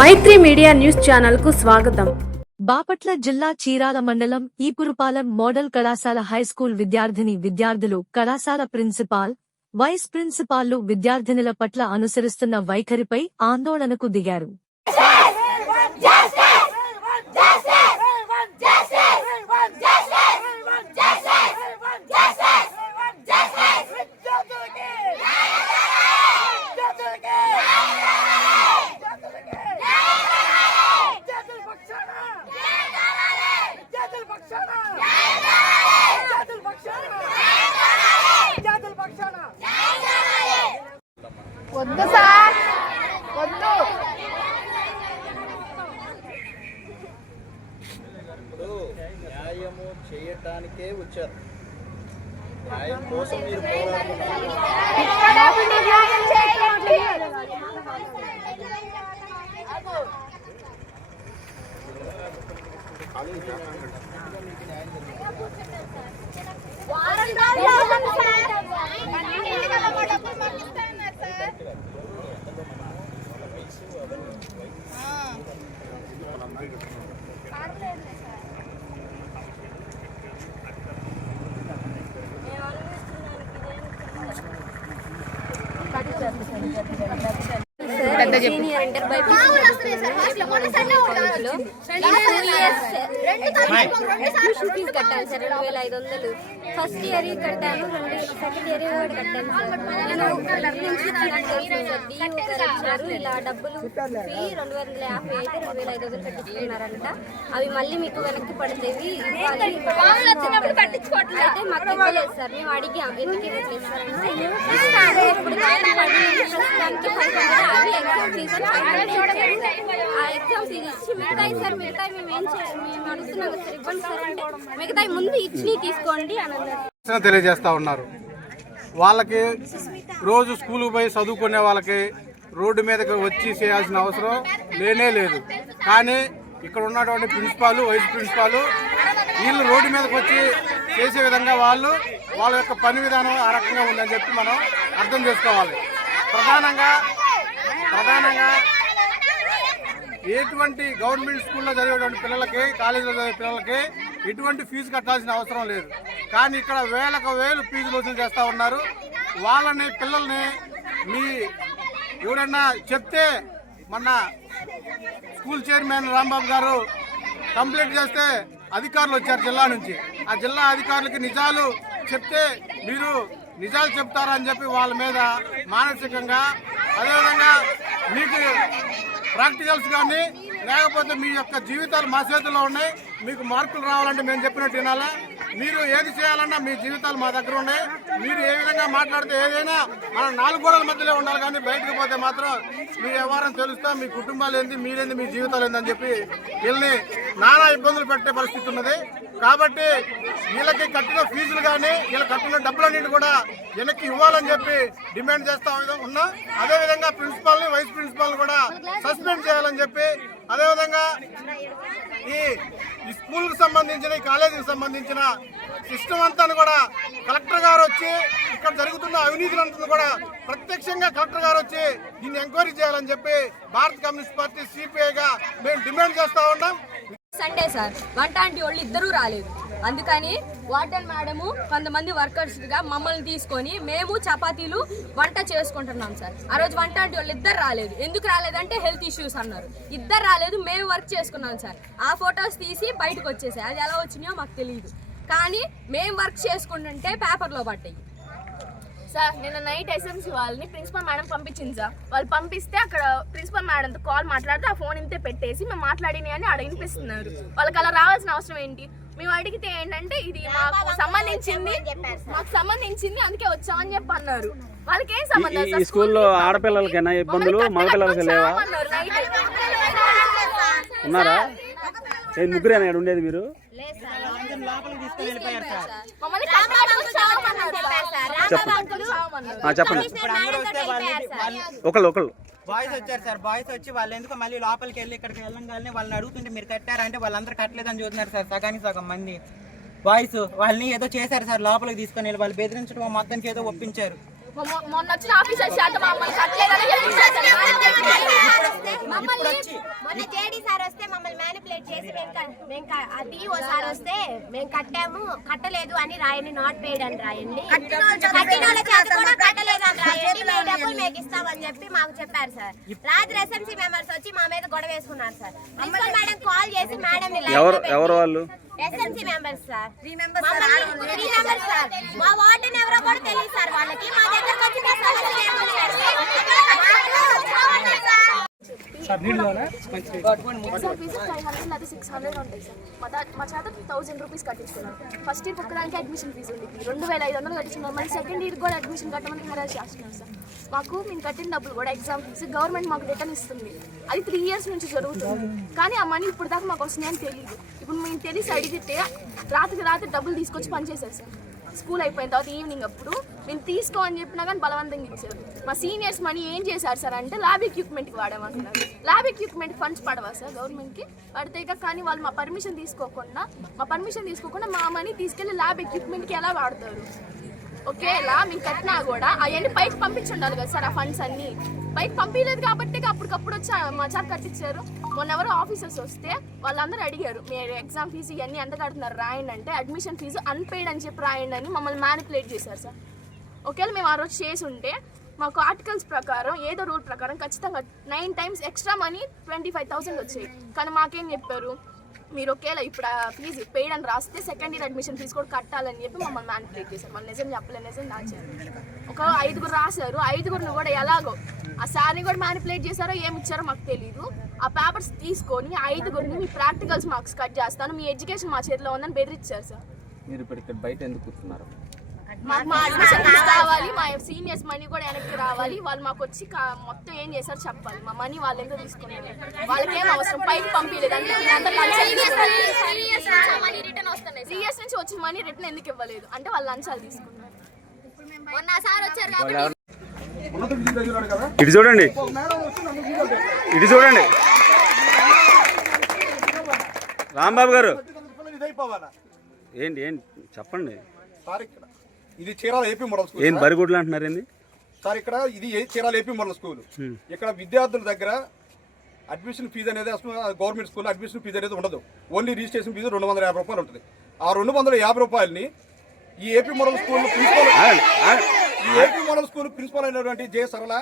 మైత్రి media news ఛానల్కు స్వాగతం. బాపట్ల జిల్లా చీరాల మండలం ఈపురుపాలెం మోడల్ కళాశాల హైస్కూల్ విద్యార్థిని విద్యార్థులు కళాశాల ప్రిన్సిపాల్ వైస్ ప్రిన్సిపాల్లు విద్యార్థినుల పట్ల అనుసరిస్తున్న వైఖరిపై ఆందోళనకు దిగారు. చేయటానికే వచ్చారు న్యాయం కోసం మీరు పోరాడుతున్నారు ఇక్కడ ఉండి న్యాయం చేయట్లేదు. వారం రోజులు అవుతుంది సార్. పన్నెండింటికి అలా మా డబ్బులు మాకు ఇస్తానన్నారు సార్. ఆ. ఇంటర్ బైపీసీ కాలేజ్లో ట్యూషన్ ఫీజు కట్టాను సార్ రెండు వేల ఐదు వందలు. ఫస్ట్ ఇయర్ కట్టాను రెండు సెకండ్ ఇయర్ కూడా కట్టాను ఇలా డబ్బులు ఫీ రెండు వందల యాభై అయితే రెండు వేల ఐదు వందలు కట్టించుకున్నారంట. అవి మళ్ళీ మీకు వెనక్కి పడతాయి అయితే మాకు ఇవ్వలేదు సార్. మేము అడిగాం ఎందుకు ఇవ్వట్లేదు సార్? అంటే ఇప్పుడు ఫైవ్ హండ్రెడ్ అవి ఎగ్జామ్ ఫీజు అని ఫైవ్ హండ్రెడ్ ఇచ్చారు. ఆ ఎగ్జామ్ ఫీజు ఇచ్చి మిగతాయి సార్ మిగతాయి మేము ఏం చే మేము అడుగుతున్నాం సార్ ఇవ్వండి సార్ అంటే. మిగతాయి ముందు ఇచ్చి తీసుకోండి అని నిరసన తెలియజేస్తూ ఉన్నారు. వాళ్ళకి రోజు స్కూల్కి పోయి చదువుకునే వాళ్ళకి రోడ్డు మీదకి వచ్చి చేయాల్సిన అవసరం లేనే లేదు. కానీ ఇక్కడ ఉన్నటువంటి ప్రిన్సిపాల్ వైస్ ప్రిన్సిపాల్ వీళ్ళు రోడ్డు మీదకి వచ్చి చేసే విధంగా వాళ్ళు వాళ్ళ యొక్క పని విధానం ఆ రకంగా ఉందని చెప్పి మనం అర్థం చేసుకోవాలి. ప్రధానంగా ప్రధానంగా ఎటువంటి గవర్నమెంట్ స్కూల్లో చదివేటువంటి పిల్లలకి కాలేజీలో చదివే పిల్లలకి ఎటువంటి ఫీజు కట్టాల్సిన అవసరం లేదు. కానీ ఇక్కడ వేలకు వేలు ఫీజులు వసూలు చేస్తూ ఉన్నారు. వాళ్ళని పిల్లల్ని మీ ఎవడన్నా చెప్తే మొన్న స్కూల్ చైర్మన్ రాంబాబు గారు కంప్లైంట్ చేస్తే అధికారులు వచ్చారు జిల్లా నుంచి. ఆ జిల్లా అధికారులకి నిజాలు చెప్తే మీరు నిజాలు చెప్తారని చెప్పి వాళ్ళ మీద మానసికంగా అదేవిధంగా మీకు ప్రాక్టికల్స్ కానీ లేకపోతే మీ యొక్క జీవితాలు మా చేతుల్లో ఉన్నాయి. మీకు మార్కులు రావాలంటే మేము చెప్పినట్టు వినాలా? మీరు ఏది చేయాలన్నా మీ జీవితాలు మా దగ్గర ఉన్నాయి. మీరు ఏ విధంగా మాట్లాడితే ఏదైనా మన నాలుగు గోడల మధ్యలో ఉండాలి కానీ బయటకు పోతే మాత్రం మీ వ్యవహారం తెలుస్తా మీ కుటుంబాలు ఏంది మీరేంది మీ జీవితాలు ఏందని చెప్పి వీళ్ళని నానా ఇబ్బందులు పెట్టే పరిస్థితి ఉన్నది. కాబట్టి వీళ్ళకి కట్టిన ఫీజులు కానీ వీళ్ళు కట్టిన డబ్బులన్నింటి కూడా వెనక్కి ఇవ్వాలని చెప్పి డిమాండ్ చేస్తా ఉన్నా. అదేవిధంగా ప్రిన్సిపాల్ని వైస్ ప్రిన్సిపాల్ని కూడా సస్పెండ్ చేయాలని చెప్పి అదేవిధంగా ఈ ఈ స్కూల్కి సంబంధించిన ఈ కాలేజీకి సంబంధించిన సిస్టమ్ అంతా కూడా కలెక్టర్ గారు వచ్చి ఇక్కడ జరుగుతున్న అవినీతులంతా కూడా ప్రత్యక్షంగా కలెక్టర్ గారు వచ్చి దీన్ని ఎంక్వైరీ చేయాలని చెప్పి భారత కమ్యూనిస్ట్ పార్టీ సిపిఐగా మేము డిమాండ్ చేస్తూ ఉన్నాం. సండే సార్ వంట ఆంటీ వాళ్ళు ఇద్దరూ రాలేదు. అందుకని వార్డెన్ మేడము కొంతమంది వర్కర్స్గా మమ్మల్ని తీసుకొని మేము చపాతీలు వంట చేసుకుంటున్నాం సార్ ఆ రోజు వంట ఆంటీ వాళ్ళు ఇద్దరు రాలేదు. ఎందుకు రాలేదంటే హెల్త్ ఇష్యూస్ అన్నారు. ఇద్దరు రాలేదు మేము వర్క్ చేసుకున్నాం సార్ ఆ ఫొటోస్ తీసి బయటకు వచ్చేసాయి. అది ఎలా వచ్చినాయో మాకు తెలియదు కానీ మేము వర్క్ చేసుకుంటుంటే పేపర్లో పడ్డాయి. సార్ నిన్న నైట్ ఎస్ఎంసీ వాళ్ళని ప్రిన్సిపల్ మేడం పంపించింది సార్. వాళ్ళు పంపిస్తే అక్కడ ప్రిన్సిపల్ మేడంతో కాల్ మాట్లాడితే ఆ ఫోన్ ఇంతే పెట్టేసి మేము మాట్లాడినాయి అని అక్కడ వినిపిస్తున్నారు. వాళ్ళకి అలా రావాల్సిన అవసరం ఏంటి? మేము అడిగితే ఏంటంటే ఇది మాకు సంబంధించింది మాకు సంబంధించింది అందుకే వచ్చామని చెప్పి అన్నారు వాళ్ళకి ఏం సంబంధం? స్కూల్లో ఆడపిల్లలకైనా ఇబ్బందులు మగపిల్లలకి లేవా. ఉన్నారా? ముగ్గురేనా ఉండేది మీరు? మమ్మల్ని వచ్చామన్నారు సార్. చెప్పండి. ఒకళ్ళు ఒకళ్ళు. బాయ్స్ వచ్చారు సార్. బాయ్స్ వచ్చి వాళ్ళు ఎందుకు మళ్ళీ లోపలికి వెళ్ళి ఇక్కడికి వెళ్ళంగానే వాళ్ళని అడుగుతుంటే మీరు కట్టారా అంటే వాళ్ళందరూ కట్టలేదని చూస్తున్నారు సార్ సగానికి సగం మంది. బాయ్స్ వాళ్ళని ఏదో చేశారు సార్ లోపలికి తీసుకొని వెళ్ళి వాళ్ళు బెదిరించడం మొత్తానికి ఏదో ఒప్పించారు. మొన్న వచ్చిన ఆఫీసర్ శాతం మమ్మల్ని మమ్మల్ని మొన్న జేడీ సార్ వస్తే మమ్మల్ని మ్యానిపులేట్ చేసి మేము ఆ డిఓ సార్ వస్తే మేము కట్టాము కట్టలేదు అని రాయండి నాట్ పెయిడ్ అని రాయండి. కట్టిన వాళ్ళ చేత కూడా కట్టలేదు అని రాయండి. మేము డబ్బులు మీకు ఇస్తామని చెప్పి మాకు చెప్పారు సార్. రాత్రి ఎస్ఎంసీ మెంబర్స్ వచ్చి మా మీద గొడవ వేసుకున్నారు సార్. ప్రిన్సిపల్ మేడం కాల్ చేసి మేడం ఎవరు ఎవరు వాళ్ళు? SMC members sir three members three members sir మా వార్డెన్ ఎవరో కూడా తెలియదు సార్ వాళ్ళకి మా దగ్గరకు వచ్చి మీ సమస్యలు ఏమని ఎగ్జామ్ ఫీజు ఫైవ్ హండ్రెడ్ లేదా సిక్స్ హండ్రెడ్ ఉంటాయి సార్. మా దా- మా చేత థౌసండ్ రూపీస్ కట్టించుకున్నారు. ఫస్ట్ ఇయర్ ఒక్కదానికి అడ్మిషన్ ఫీజు ఉంది రెండు వేల ఐదు వందలు కట్టించుకున్నారు. మళ్ళీ సెకండ్ ఇయర్ కూడా అడ్మిషన్ కట్టమని హరాజ్ చేస్తున్నారు సార్. మాకు మేము కట్టిన డబ్బులు కూడా ఎగ్జామ్ ఫీజు గవర్నమెంట్ మాకు రిటర్న్ ఇస్తుంది. అది త్రీ ఇయర్స్ నుంచి జరుగుతుంది. కానీ ఆ మనీ ఇప్పుడు దాకా మాకు వస్తున్నాయని తెలియదు. ఇప్పుడు మేము తెలిసి అడిగితే రాత్రికి రాత్రి డబ్బులు తీసుకొచ్చి పనిచేశారు సార్. స్కూల్ అయిపోయిన తర్వాత ఈవినింగ్ అప్పుడు మేము తీసుకో అని చెప్పినా కానీ బలవంతంగా ఇచ్చారు. మా సీనియర్స్ మనీ ఏం చేశారు సార్ అంటే ల్యాబ్ ఎక్విప్మెంట్కి వాడామంటున్నారు. ల్యాబ్ ఎక్విప్మెంట్ ఫండ్స్ పడవా సార్ గవర్నమెంట్కి? పడితే కానీ వాళ్ళు మా పర్మిషన్ తీసుకోకుండా మా పర్మిషన్ తీసుకోకుండా మా మనీ తీసుకెళ్ళి ల్యాబ్ ఎక్విప్మెంట్కి ఎలా వాడతారు? ఒకేలా మేము కట్టినా కూడా అవన్నీ పైకి పంపించి ఉండాలి కదా సార్ ఆ ఫండ్స్ అన్ని. పైకి పంపించలేదు కాబట్టి అప్పటికప్పుడు వచ్చి మా చార్ కట్టించారు. మొన్న ఎవరో ఆఫీసర్స్ వస్తే వాళ్ళందరూ అడిగారు మీరు ఎగ్జామ్ ఫీజు ఇవన్నీ ఎంత కడుతున్నారు రాయండి అంటే అడ్మిషన్ ఫీజు అన్పెయిడ్ అని చెప్పి రాయండి అని మమ్మల్ని మ్యానిపులేట్ చేశారు సార్. ఒకవేళ మేము ఆ రోజు చేసి ఉంటే మాకు ఆర్టికల్స్ ప్రకారం ఏదో రూల్ ప్రకారం ఖచ్చితంగా nine times extra money twenty five thousand వచ్చాయి. కానీ మాకేం చెప్పారు? మీరు ఒకేలా ఇప్పుడు uh, ఫీజ్ పెయిడ్ అని రాస్తే సెకండ్ ఇయర్ అడ్మిషన్ ఫీజు కూడా కట్టాలని చెప్పి మమ్మల్ని మ్యానిపులేట్ చేశారు. వాళ్ళు నిజం చెప్పలే నిజం దాచారు ఒక ఐదుగురు రాశారు ఐదుగురిని కూడా ఎలాగో ఆ సార్ని కూడా మ్యానిపులేట్ చేశారో ఏమి ఇచ్చారో మాకు తెలియదు ఆ పేపర్స్ తీసుకొని ఐదుగురిని మీ ప్రాక్టికల్స్ మార్క్స్ కట్ చేస్తాను మీ ఎడ్యుకేషన్ మా చేతిలో ఉందని బెదిరించారు సార్. మీరు ఇప్పుడు ఇక్కడ బయట ఎందుకు కూర్చున్నారు? మాకు మా అడ్మిషన్ కావాలి? మా సీనియర్స్ మనీ కూడా వెనక్కి రావాలి. వాళ్ళు మాకు వచ్చి మొత్తం ఏం చేశారు చెప్పాలి. మా మనీ వాళ్ళ దగ్గర తీసుకున్నారు? వాళ్ళకి ఏం అవసరం? పైకి పంపించలేదు అంటే త్రీ ఇయర్స్ నుంచి వచ్చిన మనీ రిటర్న్ ఎందుకు ఇవ్వలేదు? అంటే వాళ్ళు లంచాలు తీసుకున్నారు. మొన్న సార్ వచ్చారు కాబట్టి ఇటు చూడండి. ఇటు చూడండి. రాంబాబు గారు. ఏంటి ఏంటి? చెప్పండి. సార్ ఇక్కడ ఇది చీరాల ఏపీ మోడల్ స్కూల్ ఏం. బరిగుడ్లు అంటున్నారు ఏంది? సార్ ఇక్కడ ఇది ఏ- చీరాల ఏపీ మోడల్ స్కూల్? ఇక్కడ విద్యార్థుల దగ్గర అడ్మిషన్ ఫీజు అనేది అసలు గవర్నమెంట్ స్కూల్ అడ్మిషన్ ఫీజు అనేది ఉండదు. ఓన్లీ రిజిస్ట్రేషన్ ఫీజు రెండు వందల యాభై రూపాయలు ఉంటుంది. ఆ రెండు వందల యాభై రూపాయలని ఈ ఏపీ మోడల్ స్కూల్ ప్రిన్సిపల్ ఆగండి, ఆగండి. ఈ ఏపీ మోడల్ స్కూల్ ప్రిన్సిపల్ అయినటువంటి జే సరళ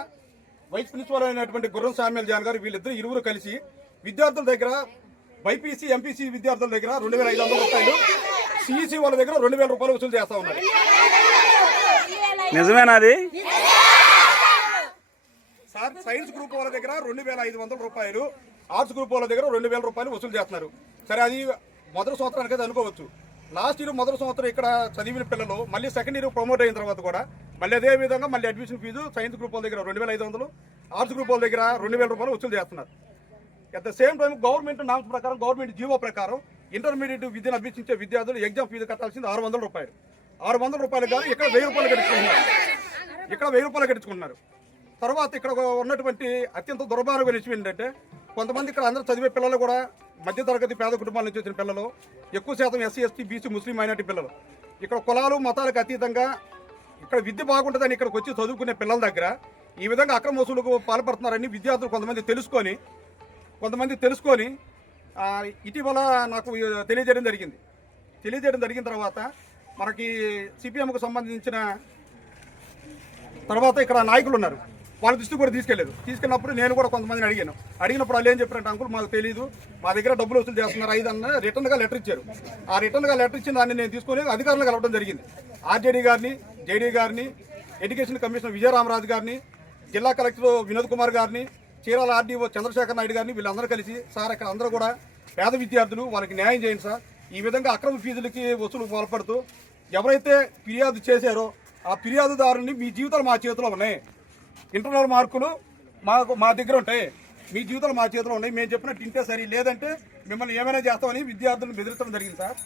వైస్ ప్రిన్సిపల్ అయినటువంటి గుర్రం శామ్యుల్ జాన్ గారు వీళ్ళిద్దరు ఇరువురు కలిసి విద్యార్థుల దగ్గర బైపీసీ ఎంపీసీ విద్యార్థుల దగ్గర రెండు వేల ఐదు వందల రూపాయలు సిఈసీ వాళ్ళ దగ్గర రెండు వేల రూపాయలు వసూలు చేస్తా ఉన్నారు. నిజమేనా అది సార్ సైన్స్ గ్రూప్ వాళ్ళ దగ్గర రెండు వేల ఐదు వందల రూపాయలు ఆర్ట్స్ గ్రూప్ వాళ్ళ దగ్గర రెండు వేల రూపాయలు వసూలు చేస్తున్నారు. సరే అది మొదటి సంవత్సరానికి అయితే అనుకోవచ్చు. లాస్ట్ ఇయర్ మొదటి సంవత్సరం ఇక్కడ చదివిన పిల్లలు మళ్ళీ సెకండ్ ఇయర్ ప్రమోట్ అయిన తర్వాత కూడా మళ్ళీ అదే విధంగా మళ్ళీ అడ్మిషన్ ఫీజు సైన్స్ గ్రూప్ వాళ్ళ దగ్గర రెండు వేల ఐదు వందలు ఆర్ట్స్ గ్రూప్ వాళ్ళ దగ్గర రెండు వేల రూపాయలు వసూలు చేస్తున్నారు. At the same time government norms ప్రకారం గవర్నమెంట్ జీవో ప్రకారం ఇంటర్మీడియట్ విద్యను అభ్యసించే విద్యార్థులు ఎగ్జామ్ ఫీజు కట్టాల్సింది ఆరు వందల రూపాయలు. ఆరు వందల రూపాయలు కానీ ఇక్కడ వెయ్యి రూపాయలు కట్టించుకుంటున్నారు. ఇక్కడ వెయ్యి రూపాయలు కట్టించుకుంటున్నారు. తర్వాత ఇక్కడ ఉన్నటువంటి అత్యంత దుర్మార్గమైన విషయం ఏంటంటే కొంతమంది ఇక్కడ అందరూ చదివే పిల్లలు కూడా మధ్యతరగతి పేద కుటుంబాల నుంచి వచ్చిన పిల్లలు ఎక్కువ శాతం SC ST BC Muslim minority పిల్లలు. ఇక్కడ కులాలు మతాలకు అతీతంగా ఇక్కడ విద్య బాగుంటుందని ఇక్కడికి వచ్చి చదువుకునే పిల్లల దగ్గర ఈ విధంగా అక్రమ వసూలుకు పాల్పడుతున్నారని విద్యార్థులు కొంతమంది తెలుసుకొని కొంతమంది తెలుసుకొని ఇటీవల నాకు తెలియజేయడం జరిగింది. తెలియజేయడం జరిగిన తర్వాత మనకి సిపిఎంకు సంబంధించిన తర్వాత ఇక్కడ నాయకులు ఉన్నారు. వాళ్ళ దృష్టి కూడా తీసుకెళ్ళేదు. తీసుకెళ్ళినప్పుడు నేను కూడా కొంతమందిని అడిగాను. అడిగినప్పుడు వాళ్ళు ఏం చెప్పారంటే అంకుల్ మాకు తెలియదు మా దగ్గర డబ్బులు వసూలు చేస్తున్నారు. ఐదు అన్న రిటర్న్గా లెటర్ ఇచ్చారు. ఆ రిటర్న్గా లెటర్ ఇచ్చిన దాన్ని నేను తీసుకొని అధికారులు కలవడం జరిగింది. ఆర్జేడీ గారిని జేడీ గారిని ఎడ్యుకేషన్ కమిషనర్ విజయరామరాజు గారిని జిల్లా కలెక్టర్ వినోద్ కుమార్ గారిని చీరాల ఆర్డీఓ చంద్రశేఖర్ నాయుడు గారిని వీళ్ళందరూ కలిసి సార్ ఇక్కడ అందరూ కూడా పేద విద్యార్థులు వాళ్ళకి న్యాయం చేయండి సార్. ఈ విధంగా అక్రమ ఫీజులకి వసూలు పాల్పడుతూ ఎవరైతే ఫిర్యాదు చేశారో ఆ ఫిర్యాదుదారుని మీ జీవితాలు మా చేతిలో ఉన్నాయి. ఇంటర్నల్ మార్కులు మాకు మా దగ్గర ఉంటాయి. మీ జీవితాలు మా చేతిలో ఉన్నాయి. మేము చెప్పినట్టు ఇంటే సరి. లేదంటే మిమ్మల్ని ఏమైనా చేస్తామని విద్యార్థులను బెదిరించడం జరిగింది సార్.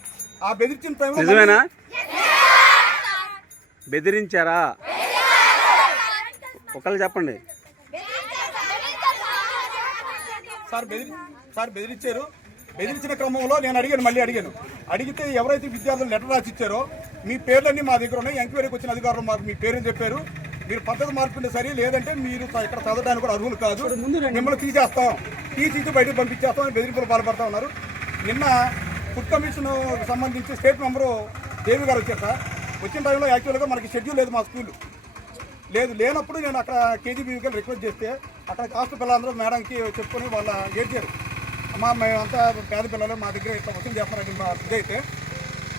ఆ బెదిరించిన టైంలో నిజమేనా? బెదిరించారా? ఒకళ్ళు చెప్పండి. సార్ బెదిరి సార్ బెదిరించారు. బెదిరించిన క్రమంలో నేను అడిగాను మళ్ళీ అడిగాను. అడిగితే ఎవరైతే విద్యార్థులు లెటర్ రాసి ఇచ్చారో మీ పేర్లన్నీ మా దగ్గర ఉన్నాయి. ఎంక్వైరీకి వచ్చిన అధికారులు మాకు మీ పేరుని చెప్పారు? మీరు పద్ధతి మార్పుంటే సరే లేదంటే మీరు ఇక్కడ చదవడానికి కూడా అర్హులు కాదు. మిమ్మల్ని తీసేస్తాం. తీసి బయటకు పంపించేస్తాం అని బెదిరింపులు పాల్పడతా ఉన్నారు. నిన్న ఫుడ్ కమిషన్ సంబంధించి స్టేట్ మెంబరు దేవి గారు వచ్చారు సార్. వచ్చిన టైంలో యాక్చువల్గా మనకి షెడ్యూల్ లేదు మా స్కూల్. లేదు లేనప్పుడు నేను అక్కడ కేజీబీవీకి రిక్వెస్ట్ చేస్తే అక్కడ కాస్ట్ పిల్లలందరూ మేడంకి చెప్పుకొని వాళ్ళ ఏడ్చారు అమ్మా మేమంతా పేద పిల్లలు మా దగ్గర ఇట్లా వసూలు చేస్తారని మా ఇదైతే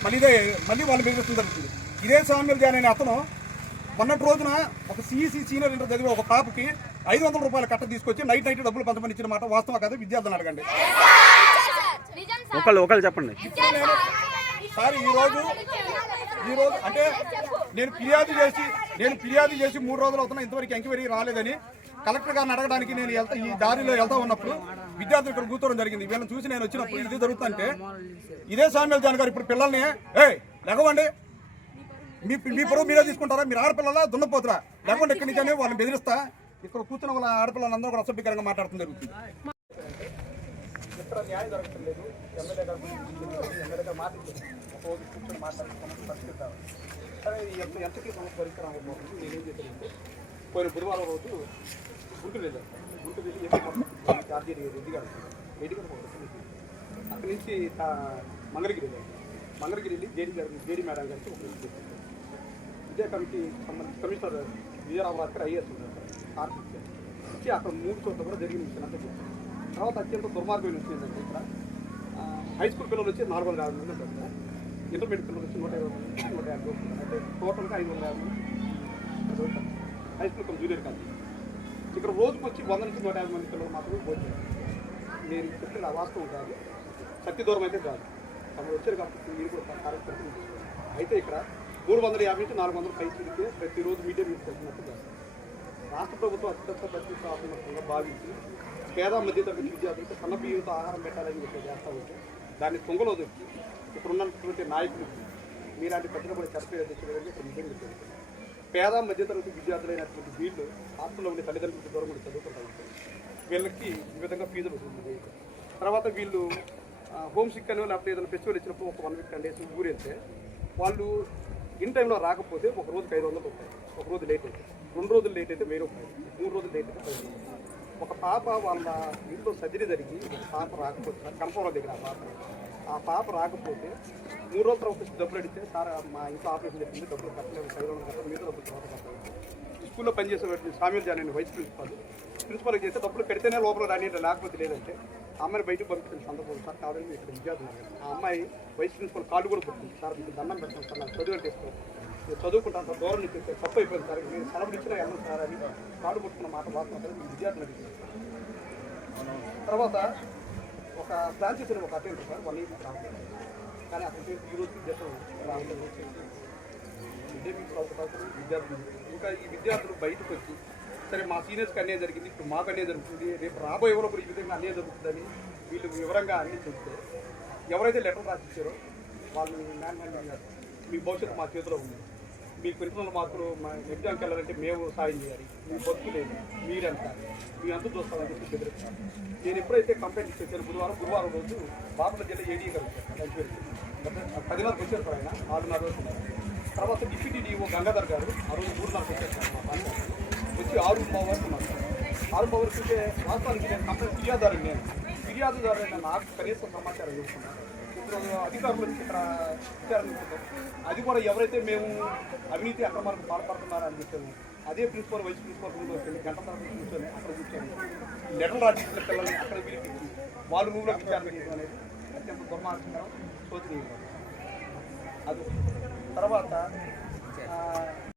మళ్ళీ ఇదే మళ్ళీ వాళ్ళు బెదిరిస్తుంది జరుగుతుంది. ఇదే సామ్యుల్ జాన్ అనే అతను మొన్నటి రోజున ఒక సిఈసి సీనియర్ ఇంటర్ చదివి ఒక పాపకి ఐదు వందల రూపాయల కట్ట తీసుకొచ్చి నైట్ నైట్ డబ్బులు పంచమని ఇచ్చిన మాట వాస్తవం కాదు విద్యార్థులను అడగండి. ఒకళ్ళు ఒకళ్ళు చెప్పండి. సార్ ఈ రోజు ఈ రోజు అంటే నేను ఫిర్యాదు చేసి నేను ఫిర్యాదు చేసి మూడు రోజులు అవుతున్నా ఇంతవరకు ఎంక్వైరీ రాలేదని కలెక్టర్ గారిని అడగడానికి నేను వెళ్తా ఈ దారిలో వెళ్తా ఉన్నప్పుడు విద్యార్థులు ఇక్కడ కూర్చోవడం జరిగింది. వీళ్ళని చూసి నేను వచ్చినప్పుడు ఇది జరుగుతుంటే ఇదే సామ్యుల్ జాన్ గారు ఇప్పుడు పిల్లల్ని ఏ లెగవండి మీ మీ పొరుగు మీరే తీసుకుంటారా? మీరు ఆడపిల్లలా? దున్నపోతురా? లేకుండా ఇక్కడి నుంచి వాళ్ళని బెదిరిస్తా. ఇక్కడ కూర్చున్న వాళ్ళ ఆడపిల్లలందరూ కూడా అసభ్యకరంగా మాట్లాడటం జరుగుతుంది. ఇక్కడ న్యాయం జరగట్లేదు ఎమ్మెల్యే గారు ఎమ్మెల్యే గారు మాట్లాడుతున్నాం సరే సమస్య పరిష్కారం నేనేం చేశానంటే పోయిన బుధవారం రోజు గుంటూరు వెళ్ళాను. గుంటూరు వెళ్ళి చార్జీ ఇది కాదు. రెడ్డి గారు అక్కడి నుంచి. మంగళగిరి వెళ్ళాను మంగళగిరి వెళ్ళి జేడీ గారు జేడీ మేడం గారికి ఒక విజిట్ చేశాను విజయ కమిటీ సంబంధించి కమిషనర్ విజయరామరాజు గారు ఐఏఎస్ ఉన్నారు. ఆర్టీ ఇచ్చారు. ఇచ్చి అక్కడ మూడు చోట్ల కూడా జరిగిన విషయం అంతా చెప్పారు. తర్వాత అత్యంత దుర్మార్గమైన విషయం ఏంటంటే ఇక్కడ హై స్కూల్ పిల్లలు వచ్చి నాలుగు వందల యాభై మంది ఉంటారు కదా. ఇంటర్మీడియట్ పిల్లలు వచ్చి నూట ఇరవై మంది నూట యాభై అంటే టోటల్గా ఐదు వందల యాభై మంది హై స్కూల్ కొంచెం జూనియర్ కాలేజ్. ఇక్కడ రోజుకి వచ్చి వంద నుంచి నూట యాభై మంది పిల్లలు మాత్రమే భోజనం నేను చెప్పిన వాస్తవం కాదు. సత్య దూరం అయితే కాదు. తమరు వచ్చారు కాబట్టి మీరు కూడా కార్యక్రమం అయితే ఇక్కడ మూడు వందల యాభై నుంచి నాలుగు వందల పై చిరికే ప్రతిరోజు మీడియా మీకు తెలిసినట్టు కాదు. రాష్ట్ర ప్రభుత్వం అత్యంత పరిస్థితి సాధనంగా భావించి పేద మధ్యతరగతి విద్యార్థులకు సన్న బియ్యంతో ఆహారం పెట్టాలని చెప్పి చేస్తూ ఉంటే దాన్ని తొంగలో దొరికి ఇప్పుడు ఉన్నటువంటి నాయకులు మీలాంటి పెద్దలు కూడా చనిపోయే ఇక్కడ నిజంగా పేద మధ్యతరగతి విద్యార్థులైనటువంటి వీళ్ళు హాస్టల్లో ఉండే తల్లిదండ్రులకు దూరం ఉండి చదువుకుంటూ ఉంటారు. వీళ్ళకి ఈ విధంగా ఫీజులు వస్తుంది. తర్వాత వీళ్ళు హోమ్ సిక్ అని లేకపోతే ఏదైనా ఫెస్టివల్ ఇచ్చినప్పుడు ఒక వన్ వీక్ టెన్ డేస్ ఊరెళ్తే వాళ్ళు ఇన్ టైంలో రాకపోతే ఒక రోజుకి ఐదు వందలు ఉంటాయి ఒక రోజు లేట్ అయితే. రెండు రోజులు లేట్ అయితే వెయ్యి రూపాయలు. మూడు రోజులు లేట్ అయితే పది ఒక పాప వాళ్ళ ఇంట్లో సర్జరీ జరిగి ఒక పాప రాకపోతే కన్ఫర్మ్ దగ్గర ఆ పాప ఆ పాప రాకపోతే మూడు రోజుల తర్వాత వచ్చి డబ్బులు అడిగితే సార్ మా ఇంట్లో ఆపరేషన్ చెప్పింది డబ్బులు కట్టలేదు ఐదు రోజులు కట్టలేదు మీద డబ్బులు తర్వాత కట్టలేదు స్కూల్లో పనిచేసేవాడిని Samuel John vice principal. Principal చేస్తే డబ్బులు పెడితేనే లోపల రాని లేకపోతే లేదంటే ఆ అమ్మాయిని బయటకు పంపించిన సందర్భం సార్ కావాలని ఇక్కడ విద్యార్థులు ఆ అమ్మాయి వైస్ ప్రిన్సిపల్ కార్డు కూడా పడుతుంది సార్ మీకు దండం పెట్టండి సార్ నాకు చదువు అంటే నేను చదువుకుంటాను సార్ దూరం నుంచి తప్పు అయిపోయింది సార్ నేను సెలవులు ఇచ్చినా వెళ్ళను సార్ అని కార్డు పట్టుకున్న మాట వాస్తవం సార్ మీ విద్యార్థులు అడిగింది. తర్వాత ఒక ప్లాన్ చేసిన ఒక అటెండ్ సార్ వన్ ఇయర్ కానీ అతనికి ఈ రోజు విద్యార్థులు ఇంకా ఈ విద్యార్థులు బయటకు వచ్చి సరే మా సీనియర్స్కి అన్నీ జరిగింది ఇప్పుడు మాకు అన్నీ జరుగుతుంది రేపు రాబోయే ఎవరో ఈ విధంగా అన్నీ జరుగుతుందని వీళ్ళు వివరంగా అన్నీ చెప్తే ఎవరైతే లెటర్ రాసిచ్చారో వాళ్ళు మ్యాన్ హ్యాండింగ్ మీ భవిష్యత్తు మా చేతిలో ఉంది మీ ప్రిన్సిపల్ మాత్రం మా ఎగ్జామ్కి వెళ్ళాలంటే మేము సాయం చేయాలి. మీ బొత్తు లేదు మీరంతా. మీ అంతా చూస్తామని చెప్పి బెదిరిస్తారు నేను ఎప్పుడైతే కంప్లైంట్ ఇచ్చేసాను బుధవారం గురువారం రోజు బాపల జిల్లా ఏడీ గారు వచ్చారు. పదిన్నరకు వచ్చారు ఆయన. ఆరున్నర రోజు తర్వాత డిప్యూటీ డిఓ గంగాధర్ గారు ఆ రోజు మూడున్నరకు వచ్చారు సార్ మా ప్రాంతానికి. వచ్చి ఆరు పావు ఉన్నారు ఆరు పావు వరకు ఉంటే వాస్తవానికి నేను కంప్లైంట్ ఫిర్యాదుదారు నేను. ఫిర్యాదుదారు నాకు కనీస సమాచారం ఇస్తున్నాను అధికారులు వచ్చి ఇక్కడ విచారణ అది కూడా ఎవరైతే మేము అవినీతి అక్రమాలకు పాల్పడుతున్నారని అని చెప్పాము అదే ప్రిన్సిపల్ వైస్ ప్రిన్సిపల్ రూమ్లో వెళ్ళి గంట తర్వాత కూర్చొని అక్కడ కూర్చొని లెటర్ రాజకీయ పిల్లల్ని అక్కడ పిలిపించి వాళ్ళు రూమ్లోకి విచారణ చేయడం అనేది అత్యంత దుర్మార్గంగా శోచనీయం అది. తర్వాత